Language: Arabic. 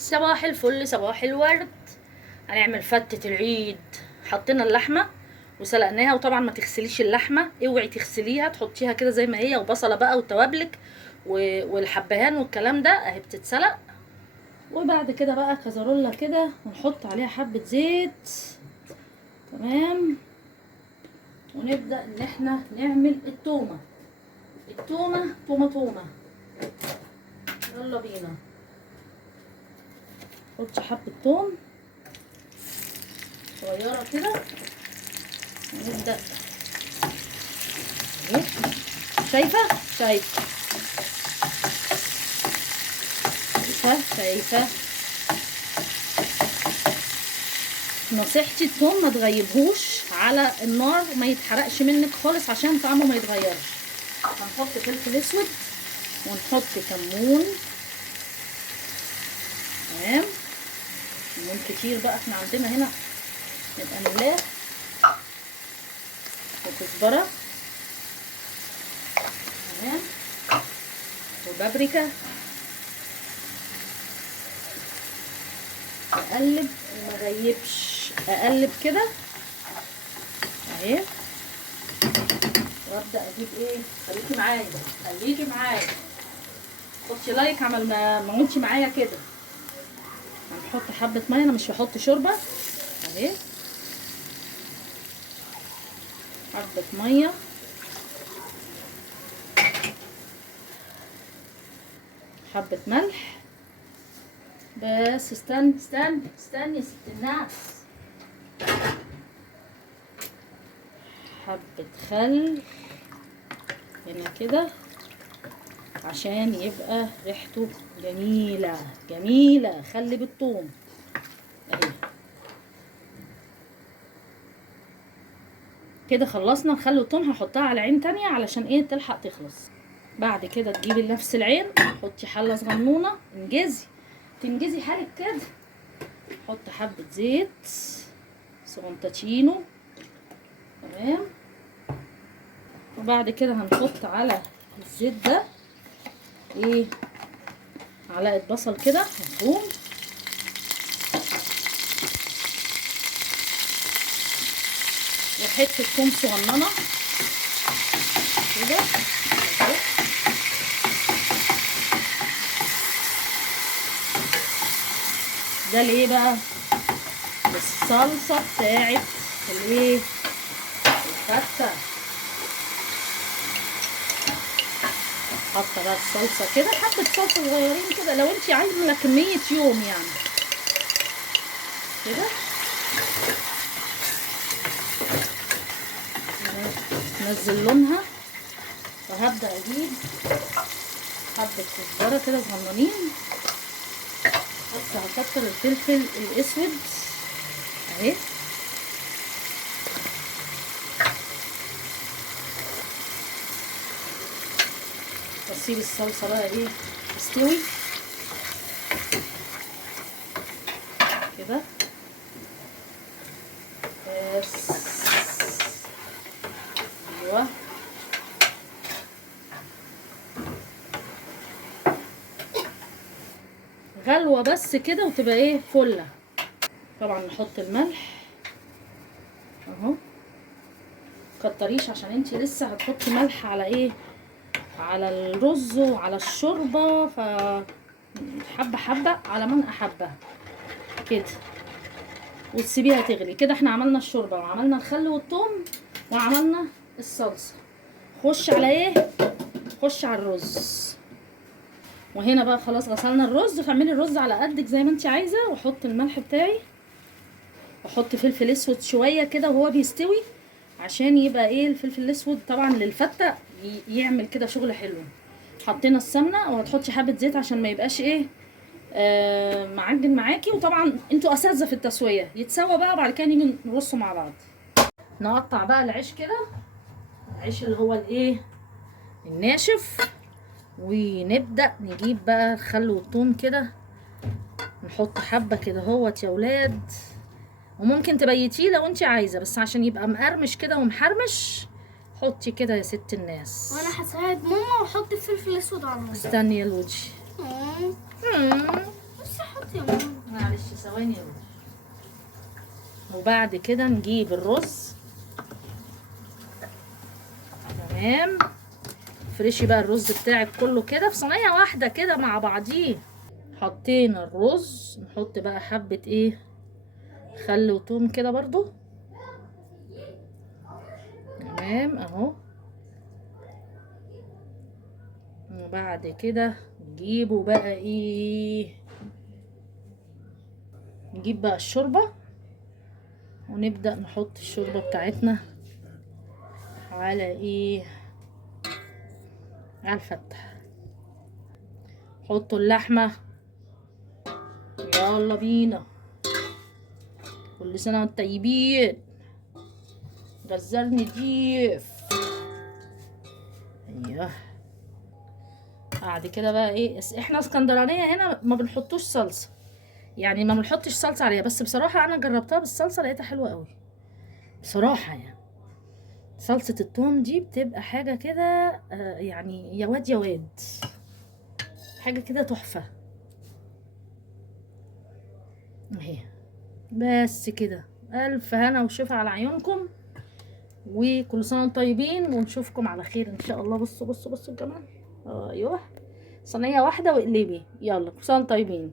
صباح الفل، صباح الورد. هنعمل فتة العيد. حطينا اللحمة وسلقناها، وطبعا ما تغسليش اللحمة، اوعي تغسليها، تحطيها كده زي ما هي، وبصلة بقى وتوابلك والحبهان والكلام ده اهي بتتسلق. وبعد كده بقى كزرولة كده ونحط عليها حبة زيت. تمام. ونبدأ ان احنا نعمل التومة. تومة. يلا بينا. نحط حبة توم صغيرة كده ونبدأ. شايفة نصيحتي التوم ما تغيبهوش على النار، ما يتحرقش منك خالص عشان طعمه ما يتغيرش. هنحط فلفل اسود ونحط كمون. تمام. كمون كتير بقى، احنا عندنا هنا نبقى نملاه. وكزبرة. تمام. وبابريكا. اقلب وما اغيبش، اقلب كده اهي. وابدا اجيب ايه، خليكي معايا حطي لايك عمل ما قلتي معايا كده. هنحط حبه ميه، انا مش هحط شوربه اهي. حبه ميه، حبه ملح بس. استني يا ست الناس. حبه خل هنا كده عشان يبقى ريحته جميله. خل بالثوم اهي كده. خلصنا الخل والثوم، هحطها على عين تانية علشان ايه تلحق تخلص. بعد كده تجيبي نفس العين، حطي حله صغنونه، تنجزي حالك كده. حط حبه زيت سونتاتشينو. تمام. وبعد كده هنحط على الزيت ده ايه، معلقه بصل كده مفروم، وحته ثوم صغننه كده. ده ليه بقى؟ الصلصه بتاعت الايه، الفته. حاطه بقى الصلصه كده، حبه صلصه صغيرين كده لو انت عايزه كميه يوم يعني كده. نزل لونها. وهبدا اجيب حبه كزبره كده صغننين، بس هكتر الفلفل الاسود اهي. واسيب الصلصه بقى ايه تستوي كده بس. ايوه غلوه بس كده وتبقى ايه فله. طبعا نحط الملح اهو، مكتريش عشان انتي لسه هتحطي ملح على ايه، على الرز وعلى الشوربه، ف حبه على من احبها كده، وتسيبيها تغلي كده. احنا عملنا الشوربه وعملنا الخل والثوم وعملنا الصلصه. خش على ايه، خش على الرز. وهنا بقى خلاص غسلنا الرز، فاعملي الرز على قدك زي ما انت عايزه. واحط الملح بتاعي، واحط فلفل اسود شويه كده وهو بيستوي، عشان يبقى ايه الفلفل الاسود طبعا للفته يعمل كده شغل حلو. حطينا السمنه، وهتحطي حبه زيت عشان ما يبقاش ايه معجن معاكي. وطبعا انتوا اساتذه في التسويه، يتسوى بقى وبعد كده نيجي نرصه مع بعض. نقطع بقى العيش كده، العيش اللي هو الايه الناشف. ونبدأ نجيب بقى الخل والثوم كده، نحط حبة كده اهوت يا ولاد. وممكن تبيتيه لو انت عايزة، بس عشان يبقى مقرمش كده ومحرمش حطي كده يا ست الناس. وانا هساعد ماما واحط الفلفل الاسود على النار. استني يا لوجي. بس احط دلوقتي يا ماما؟ معلش ثواني يا روح. وبعد كده نجيب الرز. تمام. فرشي بقى الرز بتاعك كله كده في صينيه واحده كده مع بعضيه. حطينا الرز، نحط بقى حبه ايه، خل وتوم كده برضو. تمام اهو. وبعد كده نجيبه بقى ايه، نجيب بقى الشوربه ونبدأ نحط الشوربه بتاعتنا على ايه، على الفتح. حطوا اللحمه. يلا بينا. كل سنه وانتم طيبين. جزرني ضيف. ايوه. بعد كده بقى ايه، احنا اسكندرانيه هنا ما بنحطوش صلصه، يعني ما بنحطش صلصه عليها، بس بصراحه انا جربتها بالصلصه لقيتها حلوه قوي بصراحه. يعني صلصه الثوم دي بتبقى حاجه كده يعني يا واد يا واد، حاجه كده تحفه. اهي. بس كده، الف هنا وشفا على عيونكم، وكل سنه وانتم طيبين، ونشوفكم على خير ان شاء الله. بصوا بصوا بصوا كمان. ايوه. صينيه واحده واقلبي. يلا كل سنه وانتم طيبين.